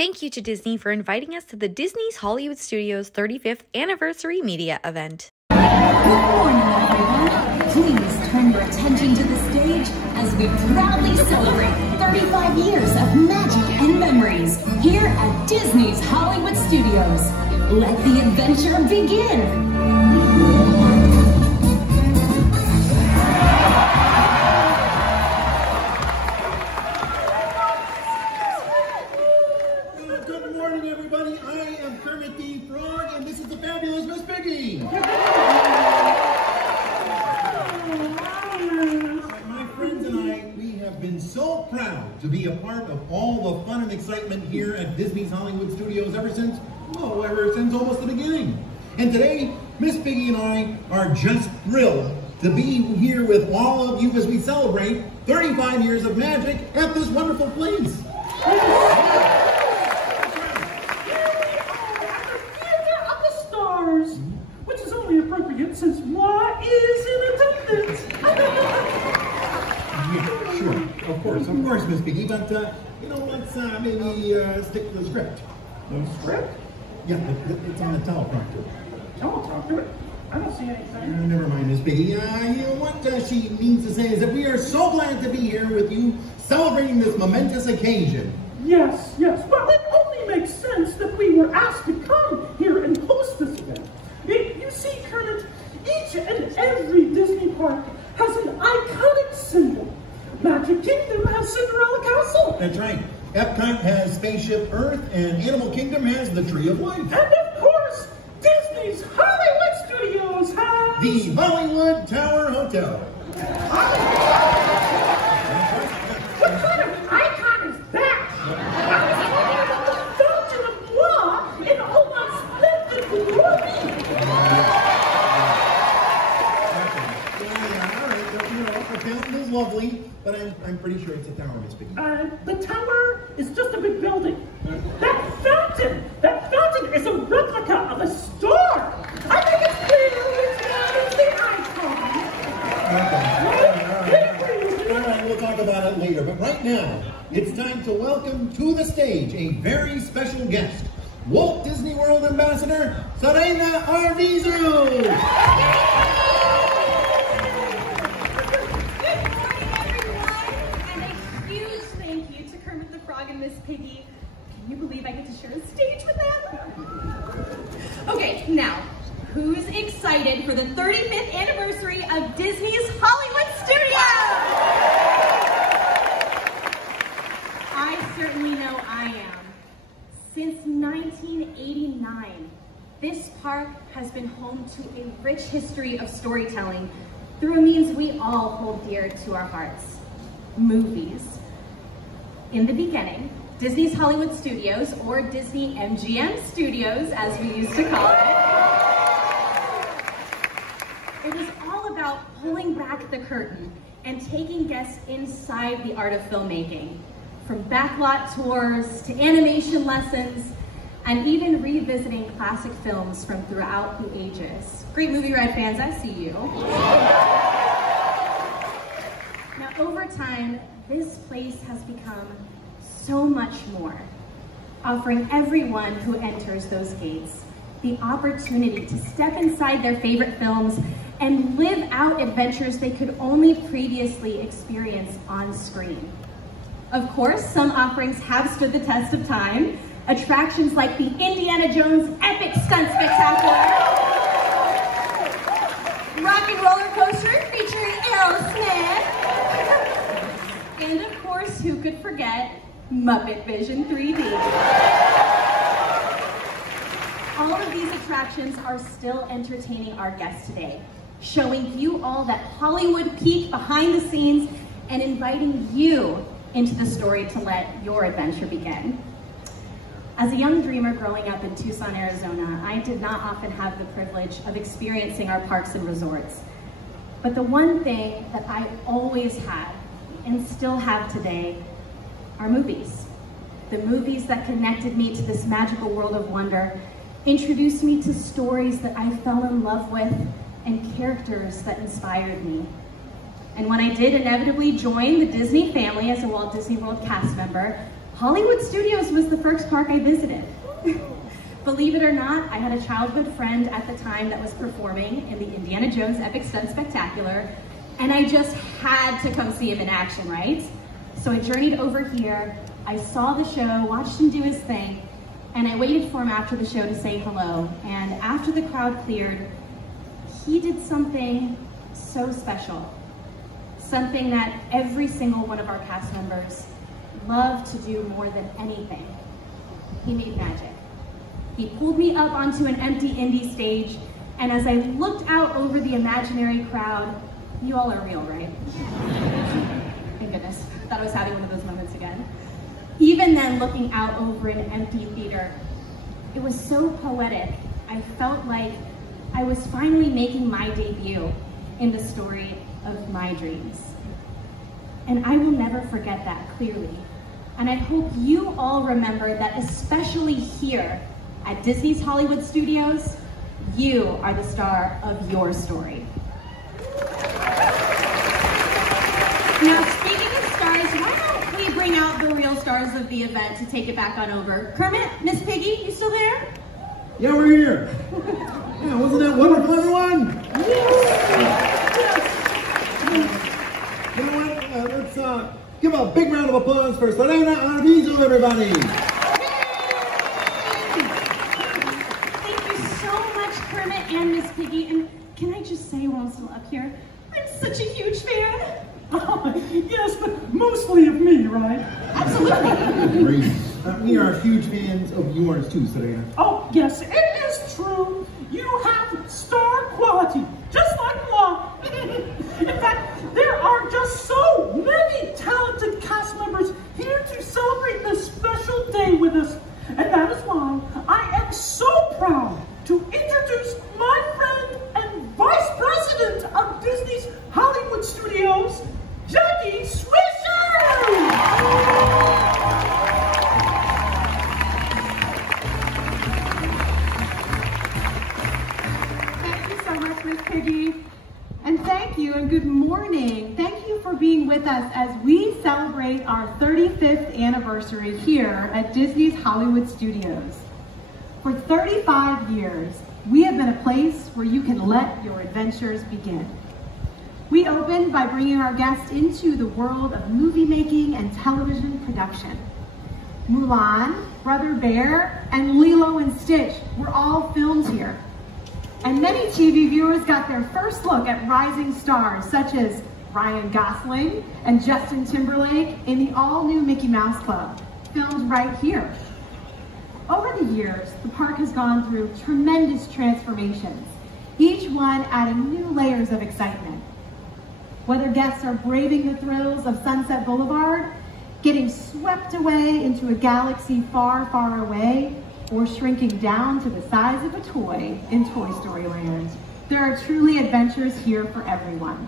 Thank you to Disney for inviting us to the Disney's Hollywood Studios 35th Anniversary Media Event. Good morning, everyone. Please turn your attention to the stage as we proudly celebrate 35 years of magic and memories here at Disney's Hollywood Studios. Let the adventure begin. Good morning, everybody. I am Kermit the Frog, and this is the fabulous Miss Piggy. My friends and I, we have been so proud to be a part of all the fun and excitement here at Disney's Hollywood Studios ever since almost the beginning. And today, Miss Piggy and I are just thrilled to be here with all of you as we celebrate 35 years of magic at this wonderful place. Which is only appropriate since Wa is in attendance. Yeah, sure. Of course, Miss Piggy. But, let's maybe stick to the script. No script? Yeah, it's on the teleprompter. Teleprompter? I don't see anything. Never mind, Miss Piggy. What she means to say is that we are so glad to be here with you, celebrating this momentous occasion. Yes. Well, it only makes sense that we were asked to come here and host this event. You see, Kermit, each and every Disney park has an iconic symbol. Magic Kingdom has Cinderella Castle. That's right. Epcot has Spaceship Earth, and Animal Kingdom has the Tree of Life. And of course, Disney's Hollywood Studios has the Hollywood Tower Hotel. What kind of icon is that? Fountain of Law in all my splendid glory. All right. The fountain is lovely, but I'm pretty sure it's a tower, Miss Piggy. The tower is just a big building. That fountain is a replica of a star. I think it's clear which one is the icon. All right, we'll talk about it later. But right now, it's time to welcome to the stage a very special guest, Walt Disney World Ambassador Serena Aru. And Miss Piggy. Can you believe I get to share a stage with them? Okay, now, who's excited for the 35th anniversary of Disney's Hollywood Studios? I certainly know I am. Since 1989, this park has been home to a rich history of storytelling through a means we all hold dear to our hearts: movies. In the beginning, Disney's Hollywood Studios, or Disney MGM Studios, as we used to call it was all about pulling back the curtain and taking guests inside the art of filmmaking, from backlot tours to animation lessons, and even revisiting classic films from throughout the ages. Great Movie Red fans, I see you. Now, over time, this place has become so much more, offering everyone who enters those gates the opportunity to step inside their favorite films and live out adventures they could only previously experience on screen. Of course, some offerings have stood the test of time. Attractions like the Indiana Jones Epic Stunt Spectacular, Rock and Roller Coaster featuring Aerosmith, and of course, who could forget Muppet Vision 3D. All of these attractions are still entertaining our guests today, showing you all that Hollywood peek behind the scenes and inviting you into the story to let your adventure begin. As a young dreamer growing up in Tucson, Arizona, I did not often have the privilege of experiencing our parks and resorts. But the one thing that I always had, and still have today, are movies. The movies that connected me to this magical world of wonder, introduced me to stories that I fell in love with, and characters that inspired me. And when I did inevitably join the Disney family as a Walt Disney World cast member, Hollywood Studios was the first park I visited. Believe it or not, I had a childhood friend at the time that was performing in the Indiana Jones Epic Stunt Spectacular, and I just had to come see him in action, right? So I journeyed over here, I saw the show, watched him do his thing, and I waited for him after the show to say hello. And after the crowd cleared, he did something so special. Something that every single one of our cast members love to do more than anything. He made magic. He pulled me up onto an empty indie stage, and as I looked out over the imaginary crowd, you all are real, right? Thank goodness, thought I was having one of those moments again. Even then, looking out over an empty theater, it was so poetic. I felt like I was finally making my debut in the story of my dreams. And I will never forget that clearly. And I hope you all remember that, especially here at Disney's Hollywood Studios, you are the star of your story. Now, speaking of stars, why don't we bring out the real stars of the event to take it back on over? Kermit, Miss Piggy, you still there? Yeah, we're here. Yeah, wasn't that wonderful, everyone? You know what? Let's give a big round of applause for Serena Aru, everybody. Thank you so much, Kermit and Miss Piggy. And can I just say while I'm still up here, I'm such a huge fan. Yes, but mostly of me, right? Absolutely. Great. We are huge fans of yours too, Serena. Oh, yes, it is true. You have star quality, just like law. In fact, there are just so many talented cast members here to celebrate this special day with us. And that is why I am so proud to introduce my friend and Vice President of Disney's Hollywood Studios, Jackie Swisher! Thank you so much, Miss Piggy. And thank you and good morning. Thank you for being with us as we celebrate our 35th anniversary here at Disney's Hollywood Studios. For 35 years, we have been a place where you can let your adventures begin. We opened by bringing our guests into the world of movie making and television production. Mulan, Brother Bear, and Lilo and Stitch were all filmed here. And many TV viewers got their first look at rising stars such as Ryan Gosling and Justin Timberlake in the all-new Mickey Mouse Club, filmed right here. Over the years, the park has gone through tremendous transformations, each one adding new layers of excitement. Whether guests are braving the thrills of Sunset Boulevard, getting swept away into a galaxy far, far away, or shrinking down to the size of a toy in Toy Story Land, there are truly adventures here for everyone.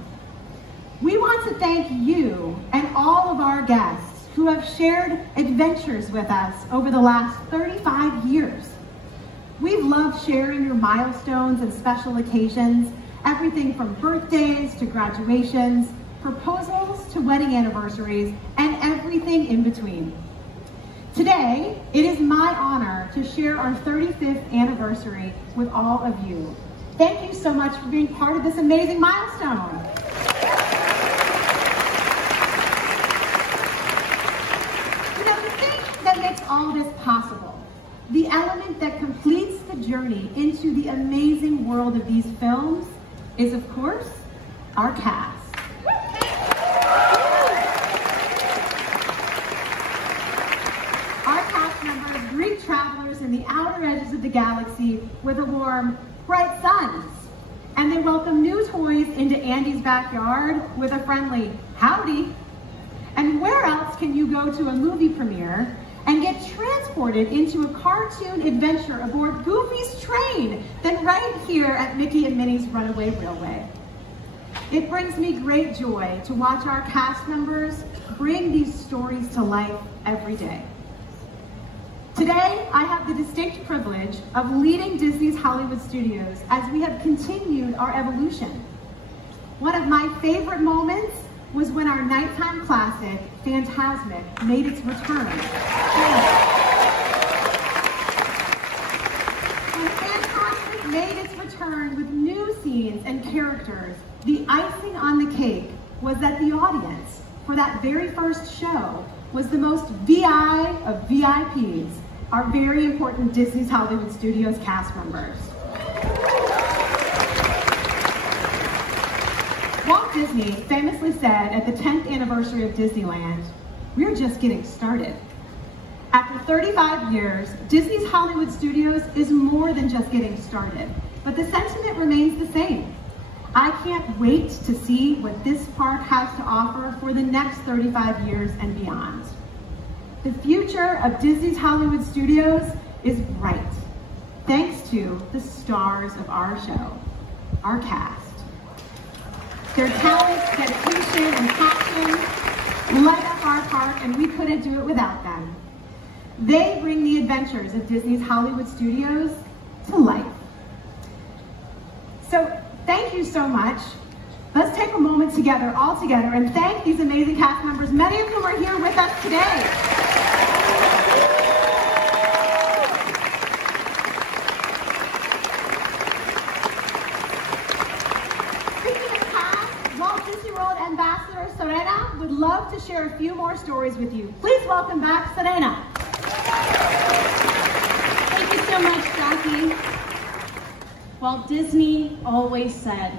We want to thank you and all of our guests who have shared adventures with us over the last 35 years. We've loved sharing your milestones and special occasions, everything from birthdays to graduations, proposals to wedding anniversaries, and everything in between. Today, it is my honor to share our 35th anniversary with all of you. Thank you so much for being part of this amazing milestone. You know, the thing that makes all this possible, the element that completes the journey into the amazing world of these films, is of course, our cast. Our cast members greet travelers in the outer edges of the galaxy with a warm, bright suns. And they welcome new toys into Andy's backyard with a friendly howdy. And where else can you go to a movie premiere and get transported into a cartoon adventure aboard Goofy's train than right here at Mickey and Minnie's Runaway Railway? It brings me great joy to watch our cast members bring these stories to life every day. Today, I have the distinct privilege of leading Disney's Hollywood Studios as we have continued our evolution. One of my favorite moments was when our nighttime classic, Fantasmic, made its return. When Fantasmic made its return with new scenes and characters, the icing on the cake was that the audience for that very first show was the most VI of VIPs, our very important Disney's Hollywood Studios cast members. Walt Disney famously said at the 10th anniversary of Disneyland, "We're just getting started." After 35 years, Disney's Hollywood Studios is more than just getting started, but the sentiment remains the same. I can't wait to see what this park has to offer for the next 35 years and beyond. The future of Disney's Hollywood Studios is bright, thanks to the stars of our show, our cast. Their talent, dedication, and passion light up our park, and we couldn't do it without them. They bring the adventures of Disney's Hollywood Studios to life. So thank you so much. Let's take a moment together, all together, and thank these amazing cast members, many of whom are here with us today. Ambassador Serena would love to share a few more stories with you. Please welcome back Serena. Thank you so much, Jackie. Walt Disney always said,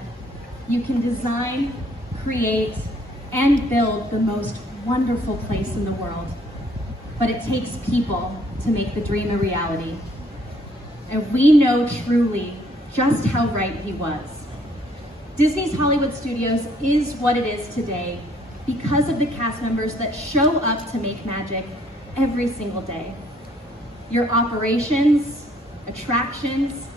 you can design, create, and build the most wonderful place in the world, but it takes people to make the dream a reality. And we know truly just how right he was. Disney's Hollywood Studios is what it is today because of the cast members that show up to make magic every single day. Your operations, attractions,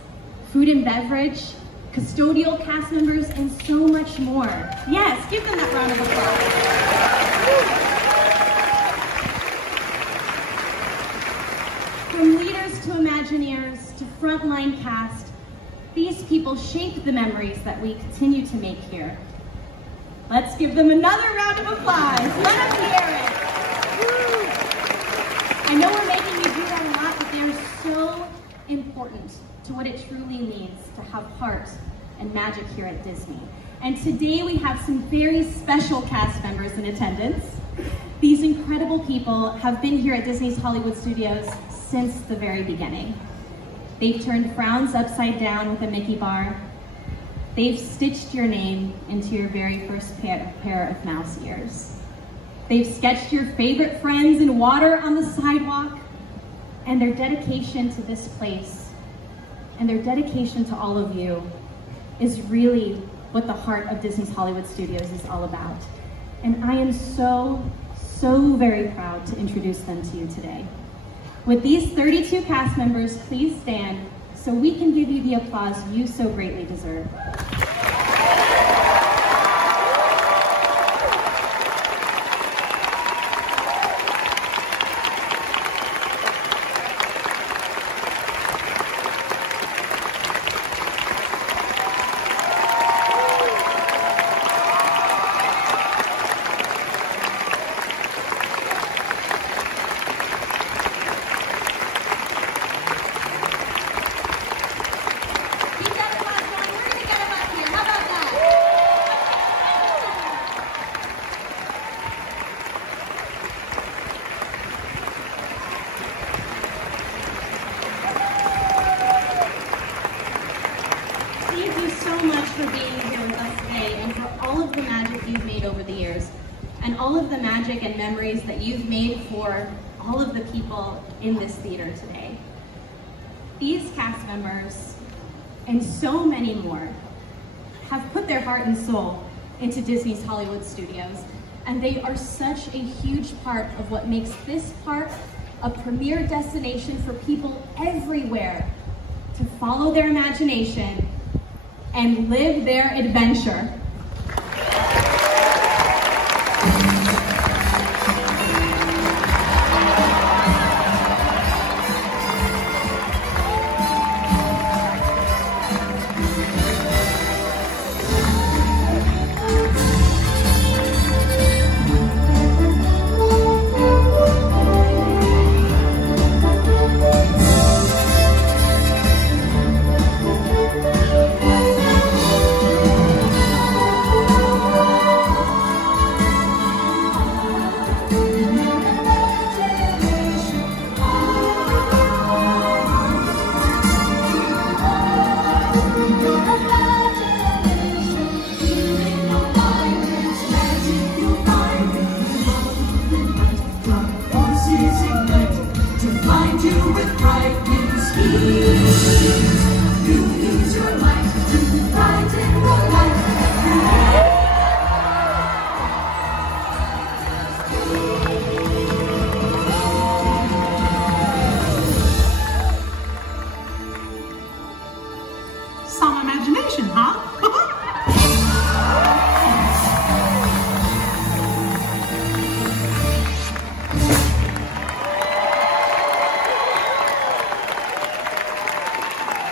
food and beverage, custodial cast members, and so much more. Yes, give them that round of applause. From leaders to Imagineers to frontline cast, these people shape the memories that we continue to make here. Let's give them another round of applause. Let us hear it. I know we're making you do that a lot, but they're so important to what it truly means to have heart and magic here at Disney. And today we have some very special cast members in attendance. These incredible people have been here at Disney's Hollywood Studios since the very beginning. They've turned frowns upside down with a Mickey bar. They've stitched your name into your very first pair of mouse ears. They've sketched your favorite friends in water on the sidewalk. And their dedication to this place and their dedication to all of you is really what the heart of Disney's Hollywood Studios is all about. And I am so very proud to introduce them to you today. With these 32 cast members, please stand so we can give you the applause you so greatly deserve. And memories that you've made for all of the people in this theater today. These cast members, and so many more, have put their heart and soul into Disney's Hollywood Studios, and they are such a huge part of what makes this park a premier destination for people everywhere to follow their imagination and live their adventure. you with brightening speed. You use your light to brighten your life. Some imagination, huh?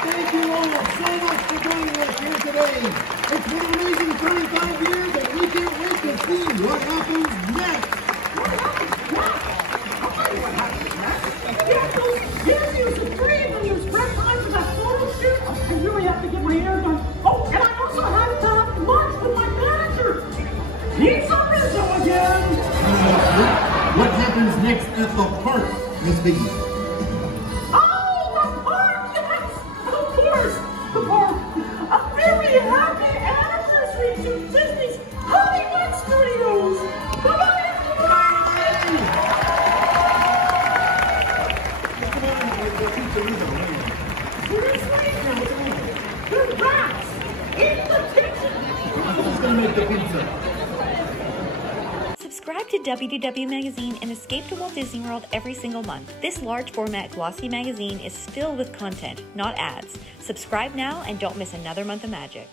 Thank you all so much for joining us here today. It's been an amazing 35 years, and we can't wait to see what happens next. I really have to get my hair done. Oh, and I also have to have lunch with my manager. He's a Rizzo again. What happens next at the park, Miss Piggy? Oh, the park, yes, of course, the park. A very happy anniversary to Disney's Hollywood Studios. Bye-bye, the rats in the kitchen. Who's going to make the pizza? Subscribe to WDW Magazine and escape to Walt Disney World every single month. This large format glossy magazine is filled with content, not ads. Subscribe now and don't miss another month of magic.